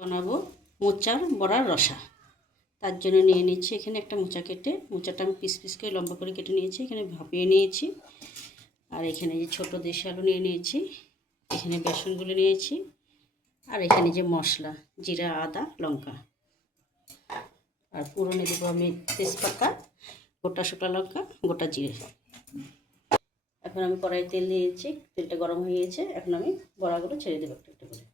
বানাবো মোচার বড়ার রসা। তার জন্য নিয়ে নিচ্ছি এখানে একটা মোচা কেটে, মোচাটা আমি পিস পিস করে লম্বা করে কেটে নিয়েছি, এখানে ভাপিয়ে নিয়েছি। আর এখানে যে ছোটো দেশি আলু নিয়ে নিয়েছি, এখানে বেসনগুলো নিয়েছি, আর এখানে যে মশলা জিরা আদা লঙ্কা, আর পুরনে দেবো আমি তেজপাতা, গোটা শুকনো লঙ্কা, গোটা জিরে। এখন আমি কড়াইয়ে তেল দিয়েছি, তেলটা গরম হয়ে গেছে, এখন আমি বড়াগুলো ছেড়ে দেবো একটা একটা করে।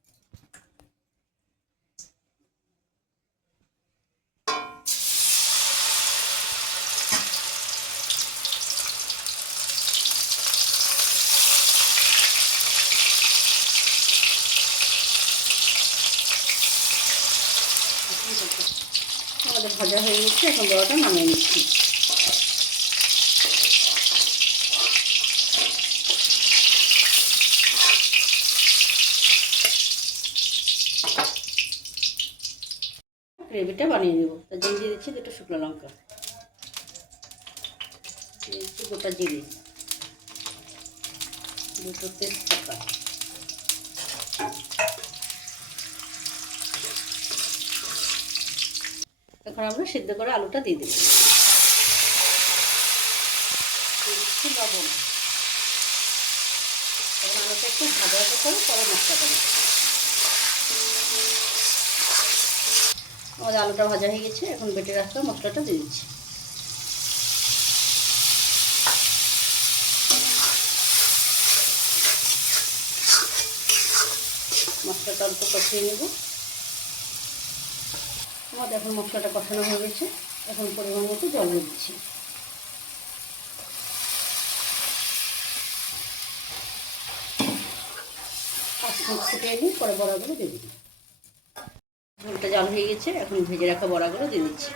আমাদের ভাজা হয়ে গেছে, এখন বড়াটা নামিয়ে নিচ্ছি। গ্রেভিটা বানিয়ে নেব, তার জন্য দিয়ে দিচ্ছি দুটো শুকনো লঙ্কা, দিচ্ছি গোটা জিরে, দুটো তেজপাতা, এখন আমরা সিদ্ধ করে আলুটা দিয়ে দেব, দিয়ে দিচ্ছি লবণ। এখন আলুটা একটু ভাজা ভাজা করে পরে মশলাটা দেবো। আমাদের আলুটা ভাজা হয়ে গেছে, এখন বেটে রাখা মশলাটা দিয়ে দিচ্ছি। মশলাটা অল্প কষিয়ে নেব। আমাদের এখন মশলাটা কষানো হয়ে গেছে, এখন পরিমাণ মতো জল দিয়ে দিচ্ছি। পাঁচ মিনিট ফুটিয়ে নিই, পরে বড়াগুলো দিয়ে দিই। ঝোলটা জল হয়ে গেছে, এখন ভেজে রাখা বড়াগুলো দিয়ে দিচ্ছি।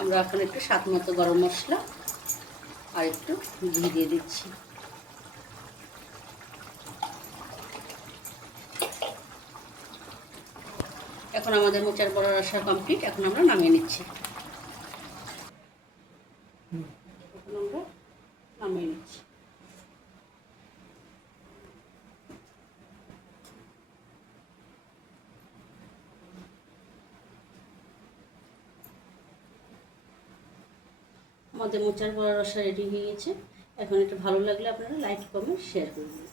আমরা এখন একটু স্বাদ মতো গরম মশলা আর একটু ঘি দিয়ে দিচ্ছি। এখন আমাদের মোচার বড়া রসা কমপ্লিট, এখন আমরা নামিয়ে নিচ্ছি। এখন আমরা নামিয়ে নিচ্ছি। আমাদের মোচার বড়া রসা রেডি হয়ে গেছে। এখন এটা ভালো লাগলে আপনারা লাইক কমেন্ট শেয়ার করবেন।